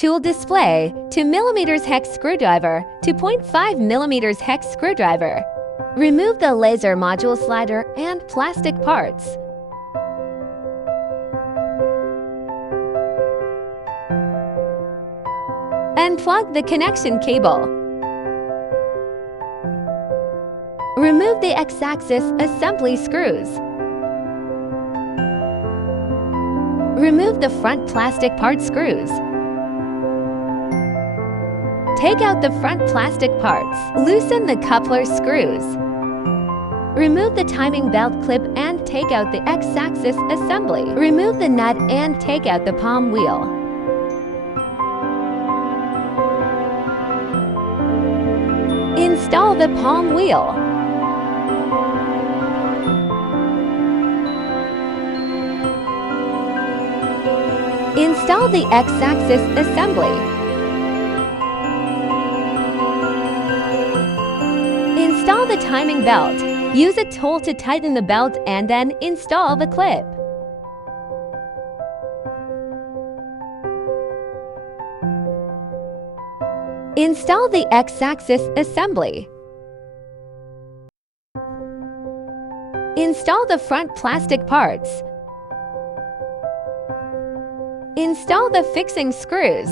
Tool display, 2mm hex screwdriver to 0.5mm hex screwdriver. Remove the laser module slider and plastic parts. Unplug the connection cable. Remove the X-axis assembly screws. Remove the front plastic part screws. Take out the front plastic parts. Loosen the coupler screws. Remove the timing belt clip and take out the X-axis assembly. Remove the nut and take out the POM wheel. Install the POM wheel. Install the X-axis assembly. Install the timing belt. Use a tool to tighten the belt and then install the clip. Install the X-axis assembly. Install the front plastic parts. Install the fixing screws.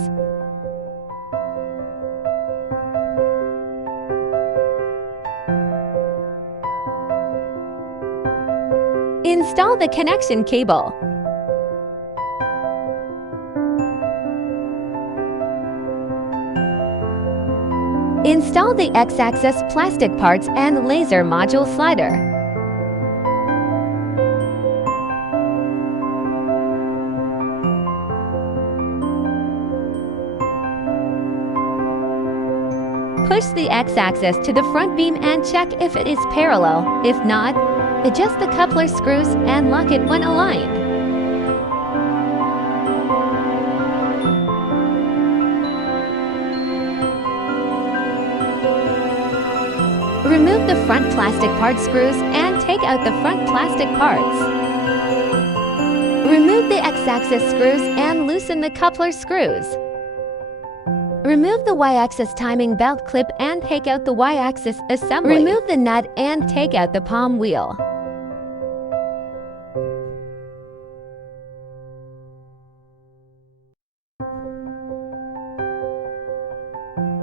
Install the connection cable. Install the X-axis plastic parts and laser module slider. Push the X-axis to the front beam and check if it is parallel. If not, adjust the coupler screws and lock it when aligned. Remove the front plastic part screws and take out the front plastic parts. Remove the X-axis screws and loosen the coupler screws. Remove the Y-axis timing belt clip and take out the Y-axis assembly. Remove the nut and take out the POM wheel.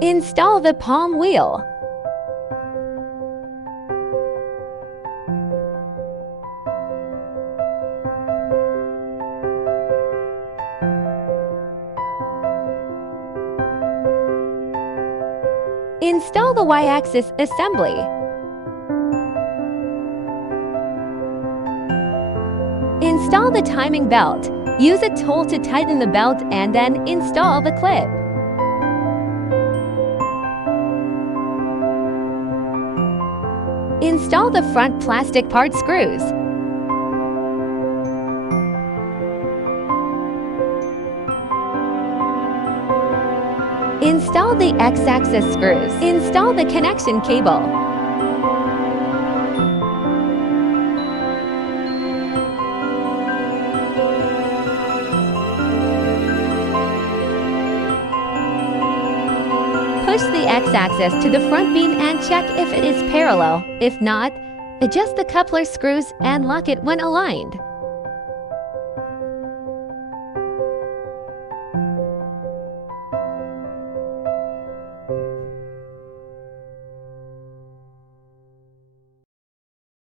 Install the POM wheel. Install the Y-axis assembly. Install the timing belt. Use a tool to tighten the belt and then install the clip. Install the front plastic part screws. Install the X-axis screws. Install the connection cable. Push the X-axis to the front beam and check if it is parallel. If not, adjust the coupler screws and lock it when aligned.